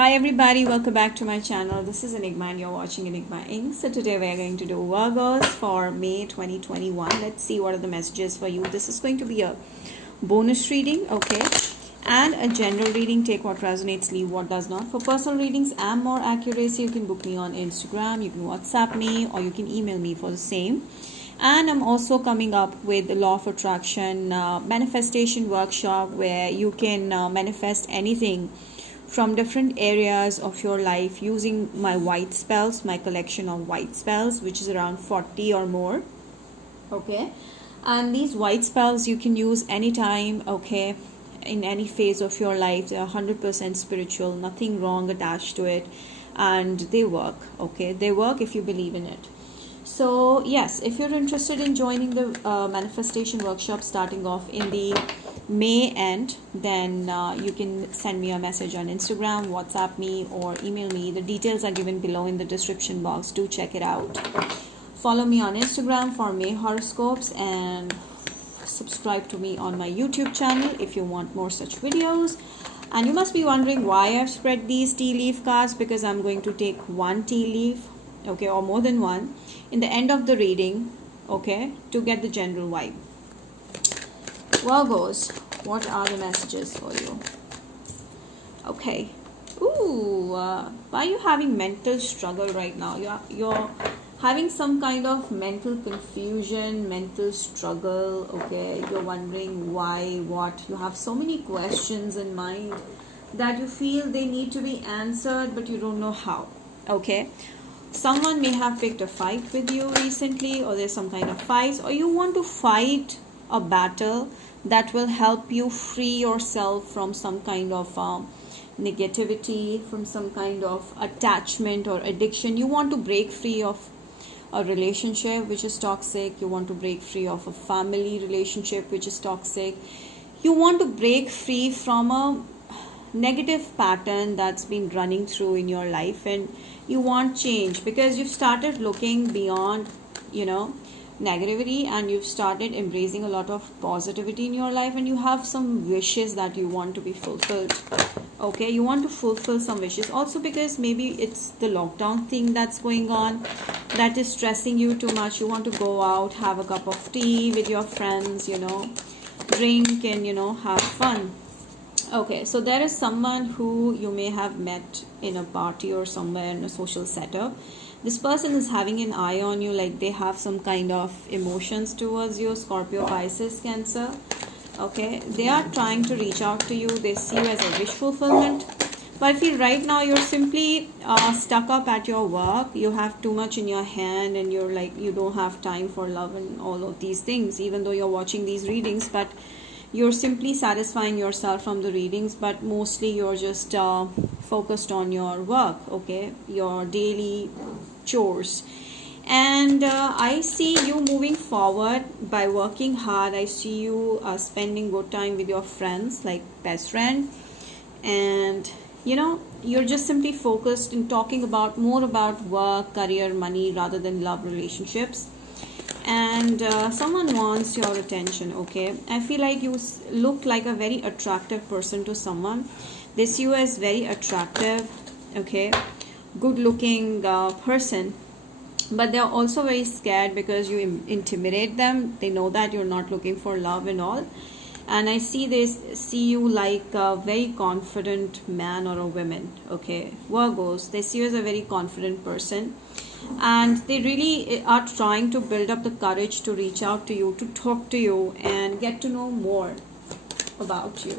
Hi everybody, welcome back to my channel. This is Enigma and you're watching Enigma Inc. So today we're going to do Virgos for May 2021. Let's see what are the messages for you. This is going to be a bonus reading, okay? And a general reading. Take what resonates, leave what does not. For personal readings and more accuracy, you can book me on Instagram, you can WhatsApp me, or you can email me for the same. And I'm also coming up with the Law of Attraction manifestation workshop where you can manifest anything from different areas of your life using my white spells, my collection of white spells, which is around 40 or more. Okay, and these white spells you can use anytime, okay, in any phase of your life. They are 100% spiritual, nothing wrong attached to it, and they work. Okay, they work if you believe in it. So yes, if you're interested in joining the manifestation workshop starting off in the May end, then you can send me a message on Instagram, WhatsApp me, or email me. The details are given below in the description box. Do check it out. Follow me on Instagram for May horoscopes and subscribe to me on my YouTube channel if you want more such videos. And you must be wondering why I've spread these tea leaf cards, because I'm going to take one tea leaf, okay, or more than one, in the end of the reading, okay, to get the general vibe. Virgos, what are the messages for you? Okay. Ooh, why are you having mental struggle right now? You're having some kind of mental confusion, mental struggle, okay? You're wondering why, what. You have so many questions in mind that you feel they need to be answered, but you don't know how, okay? Someone may have picked a fight with you recently, or there's some kind of fights, or you want to fight a battle that will help you free yourself from some kind of negativity, from some kind of attachment or addiction. You want to break free of a relationship which is toxic. You want to break free of a family relationship which is toxic. You want to break free from a negative pattern that's been running through in your life, and you want change because you've started looking beyond, negativity, and you've started embracing a lot of positivity in your life, and you have some wishes that you want to be fulfilled. Okay, you want to fulfill some wishes also because maybe it's the lockdown thing that's going on that is stressing you too much. You want to go out, have a cup of tea with your friends, drink and have fun. Okay, so there is someone who you may have met in a party or somewhere in a social setup. This person is having an eye on you, like they have some kind of emotions towards you. Scorpio, Pisces, Cancer. Okay, they are trying to reach out to you. They see you as a wish fulfillment. But I feel right now you're simply stuck up at your work. You have too much in your hand and you're like, you don't have time for love and all of these things, even though you're watching these readings. But you're simply satisfying yourself from the readings, but mostly you're just focused on your work, okay, your daily chores. And I see you moving forward by working hard. I see you spending good time with your friends, like best friend, and you're just simply focused in talking about more about work, career, money rather than love, relationships. And someone wants your attention, okay? I feel like you look like a very attractive person to someone. They see you as very attractive, okay, good looking person, but they're also very scared because you intimidate them. They know that you're not looking for love and all. And I see you like a very confident man or a woman, okay? Virgos, they see you as a very confident person, and they really are trying to build up the courage to reach out to you, to talk to you and get to know more about you.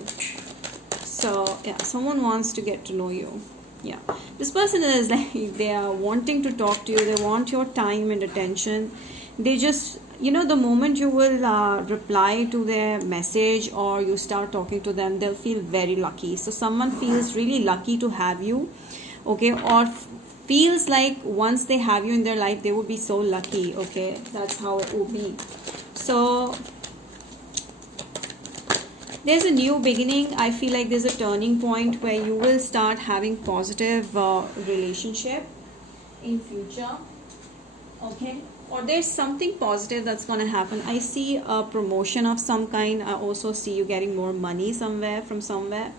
So yeah, someone wants to get to know you. Yeah, this person is like, they are wanting to talk to you. They want your time and attention. They just, the moment you will reply to their message or you start talking to them, they'll feel very lucky. So someone feels really lucky to have you, okay, or feels like once they have you in their life, they would be so lucky, okay? That's how it will be. So there's a new beginning. I feel like there's a turning point where you will start having positive relationship in future, okay? Or there's something positive that's going to happen. I see a promotion of some kind. I also see you getting more money somewhere from somewhere.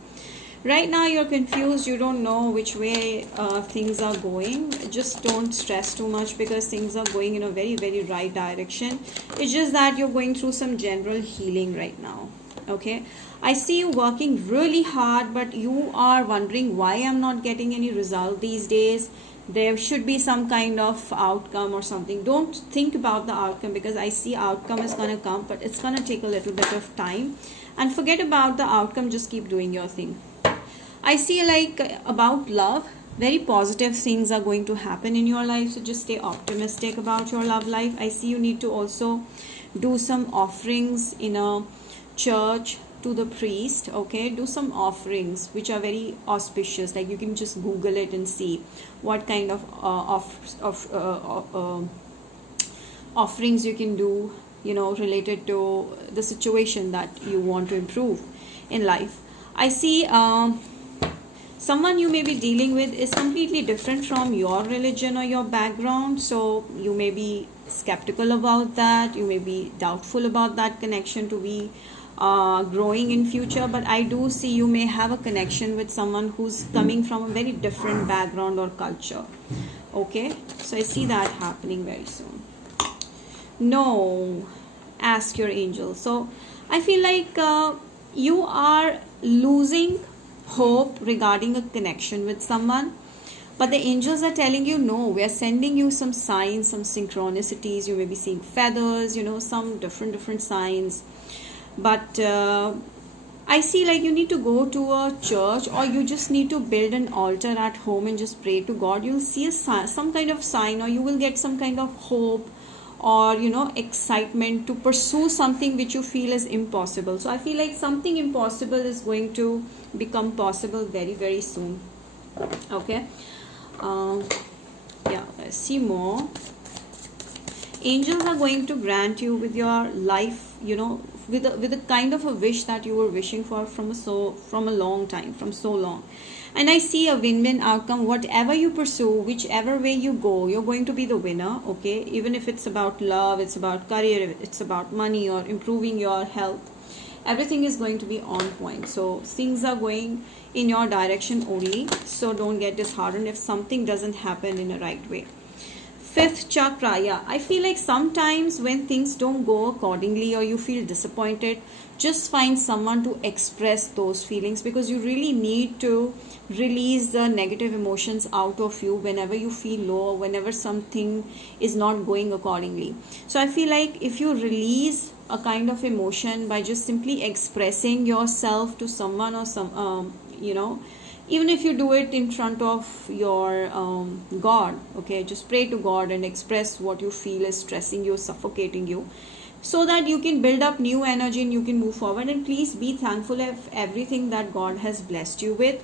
Right now you're confused, you don't know which way things are going. Just don't stress too much, because things are going in a very, very right direction. It's just that you're going through some general healing right now. Okay, I see you working really hard, but you are wondering why I'm not getting any result these days. There should be some kind of outcome or something. Don't think about the outcome, because I see outcome is going to come, but it's going to take a little bit of time. And forget about the outcome, just keep doing your thing. I see like about love, very positive things are going to happen in your life, so just stay optimistic about your love life. I see you need to also do some offerings in a church to the priest. Okay, do some offerings which are very auspicious, like you can just google it and see what kind of offerings you can do, related to the situation that you want to improve in life. I see someone you may be dealing with is completely different from your religion or your background, so you may be skeptical about that, you may be doubtful about that connection to be growing in future. But I do see you may have a connection with someone who's coming from a very different background or culture. Okay, so I see that happening very soon. No, ask your angel. So I feel like you are losing hope regarding a connection with someone, but the angels are telling you no, we are sending you some signs, some synchronicities. You may be seeing feathers, some different signs. But I see like you need to go to a church, or you just need to build an altar at home and just pray to God. You'll see some kind of sign, or you will get some kind of hope, or excitement to pursue something which you feel is impossible. So I feel like something impossible is going to become possible very, very soon. Okay, yeah, I see more. Angels are going to grant you with your life, with a kind of a wish that you were wishing for from a long time, from so long. And I see a win-win outcome. Whatever you pursue, whichever way you go, you're going to be the winner. Okay, even if it's about love, it's about career, it's about money, or improving your health, everything is going to be on point. So things are going in your direction only, so don't get disheartened if something doesn't happen in a right way. Fifth chakra, yeah, I feel like sometimes when things don't go accordingly, or you feel disappointed, just find someone to express those feelings, because you really need to release the negative emotions out of you whenever you feel low, whenever something is not going accordingly. So I feel like if you release a kind of emotion by just simply expressing yourself to someone, or some even if you do it in front of your God, okay, just pray to God and express what you feel is stressing you, suffocating you, so that you can build up new energy and you can move forward. And please be thankful of everything that God has blessed you with,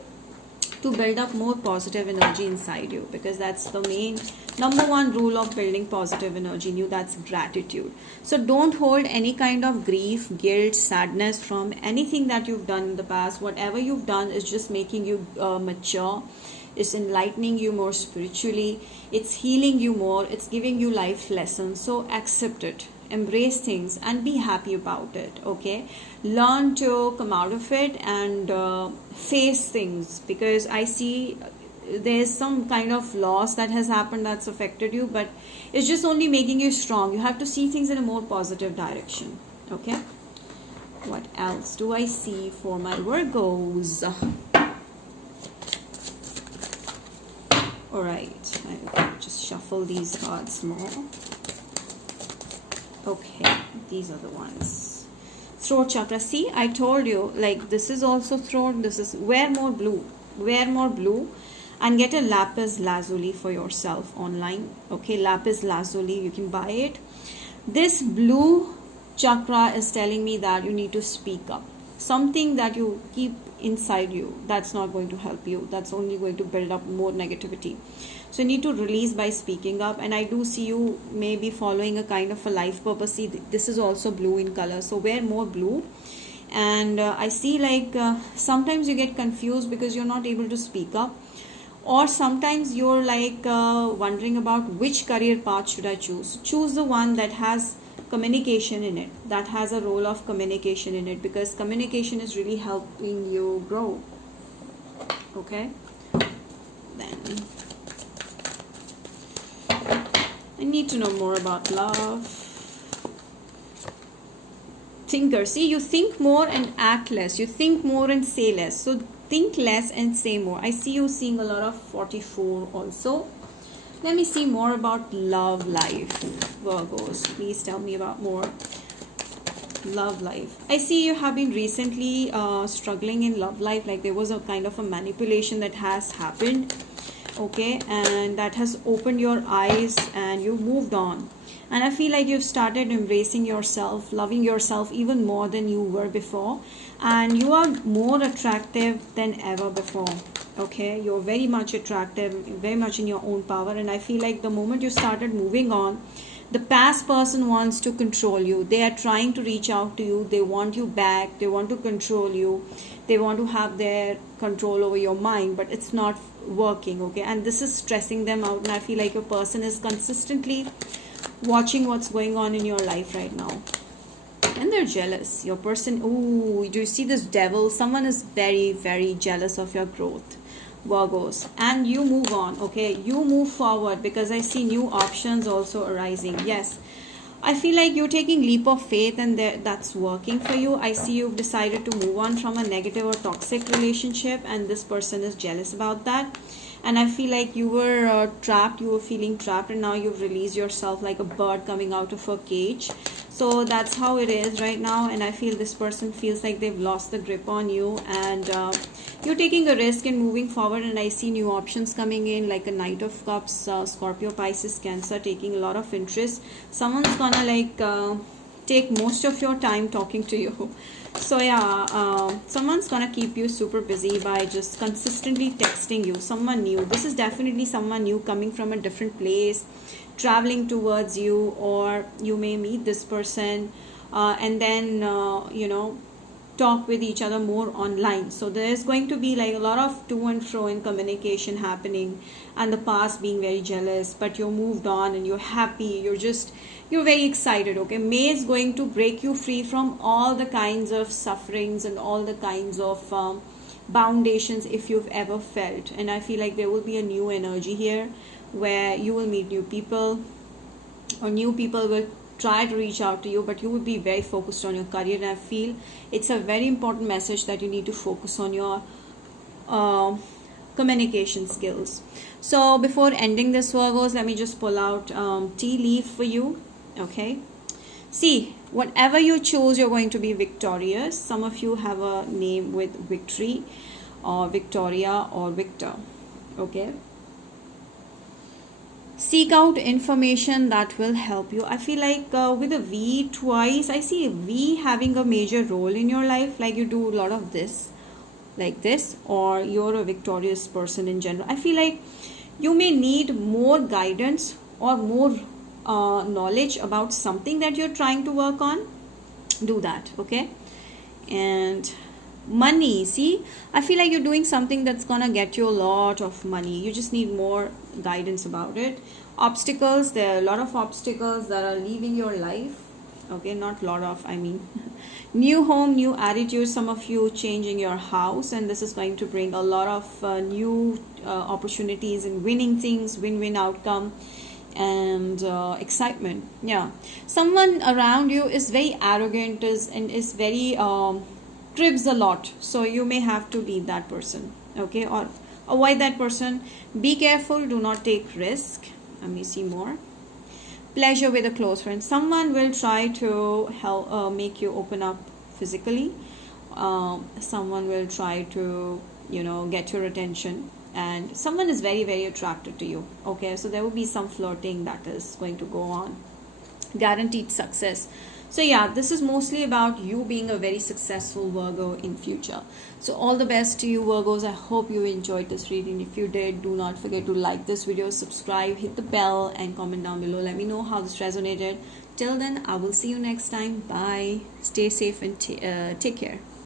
to build up more positive energy inside you, because that's the main number one rule of building positive energy in you. That's gratitude. So don't hold any kind of grief, guilt, sadness from anything that you've done in the past. Whatever you've done is just making you mature. It's enlightening you more spiritually, it's healing you more, it's giving you life lessons. So accept it, embrace things, and be happy about it. Okay, learn to come out of it and face things, because I see there's some kind of loss that has happened that's affected you, but it's just only making you strong. You have to see things in a more positive direction. Okay, what else do I see for my Virgos? Alright, I just shuffle these cards more. Okay, these are the ones. Throat chakra. See, I told you, like, this is also throat. This is, wear more blue. Wear more blue and get a lapis lazuli for yourself online. Okay, lapis lazuli, you can buy it. This blue chakra is telling me that you need to speak up. Something that you keep inside you, that's not going to help you. That's only going to build up more negativity. So you need to release by speaking up. And I do see you may be following a kind of a life purpose. See, this is also blue in color, so wear more blue. And I see like sometimes you get confused because you're not able to speak up, or sometimes you're like wondering about which career path should I choose. Choose the one that has communication in it, that has a role of communication in it, because communication is really helping you grow. Okay, then I need to know more about love. Thinker. See, you think more and act less. You think more and say less. So think less and say more. I see you seeing a lot of 44 also. Let me see more about love life. Virgos, please tell me about more love life. I see you have been recently struggling in love life, like there was a kind of a manipulation that has happened, okay, and that has opened your eyes and you moved on. And I feel like you've started embracing yourself, loving yourself even more than you were before, and you are more attractive than ever before. Okay, you're very much attractive, very much in your own power, and I feel like the moment you started moving on, the past person wants to control you. They are trying to reach out to you. They want you back. They want to control you. They want to have their control over your mind, but it's not working, okay? And this is stressing them out, and I feel like your person is consistently watching what's going on in your life right now. And they're jealous. Your person, ooh, do you see this devil? Someone is very, very jealous of your growth, Virgos. And you move on, okay? You move forward because I see new options also arising. Yes, I feel like you're taking leap of faith and that's working for you. I see you've decided to move on from a negative or toxic relationship, and this person is jealous about that. And I feel like you were trapped, you were feeling trapped, and now you've released yourself like a bird coming out of a cage. So that's how it is right now, and I feel this person feels like they've lost the grip on you, and you're taking a risk in moving forward. And I see new options coming in, like a Knight of Cups, Scorpio, Pisces, Cancer, taking a lot of interest. Someone's gonna like take most of your time talking to you. So yeah, someone's gonna keep you super busy by just consistently texting you. Someone new. This is definitely someone new coming from a different place, traveling towards you, or you may meet this person and then you know, talk with each other more online. So there's going to be like a lot of to and fro in communication happening, and the past being very jealous, but you're moved on and you're happy. You're very excited, okay? May is going to break you free from all the kinds of sufferings and all the kinds of foundations if you've ever felt. And I feel like there will be a new energy here where you will meet new people, or new people will try to reach out to you, but you will be very focused on your career. And I feel it's a very important message that you need to focus on your communication skills. So before ending this, Virgos, let me just pull out tea leaf for you. Okay, see, whatever you choose, you're going to be victorious. Some of you have a name with Victory or Victoria or Victor. Okay, seek out information that will help you. I feel like with a V twice, I see a V having a major role in your life, like you do a lot of this, like this, or you're a victorious person in general. I feel like you may need more guidance or more knowledge about something that you're trying to work on. Do that, okay? And money, see, I feel like you're doing something that's gonna get you a lot of money. You just need more guidance about it. Obstacles, there are a lot of obstacles that are leaving your life, okay? Not a lot of, I mean new home, new attitude. Some of you changing your house, and this is going to bring a lot of new opportunities and winning things, win-win outcome, and excitement. Yeah, someone around you is very arrogant, is very cribs a lot, so you may have to leave that person, okay, or avoid that person. Be careful, do not take risk. Let me see more. Pleasure with a close friend. Someone will try to help make you open up physically. Someone will try to, you know, get your attention, and someone is very, very attracted to you, okay? So there will be some flirting that is going to go on. Guaranteed success. So yeah, this is mostly about you being a very successful Virgo in future. So all the best to you, Virgos. I hope you enjoyed this reading. If you did, do not forget to like this video, subscribe, hit the bell, and comment down below. Let me know how this resonated. Till then, I will see you next time. Bye. Stay safe and take care.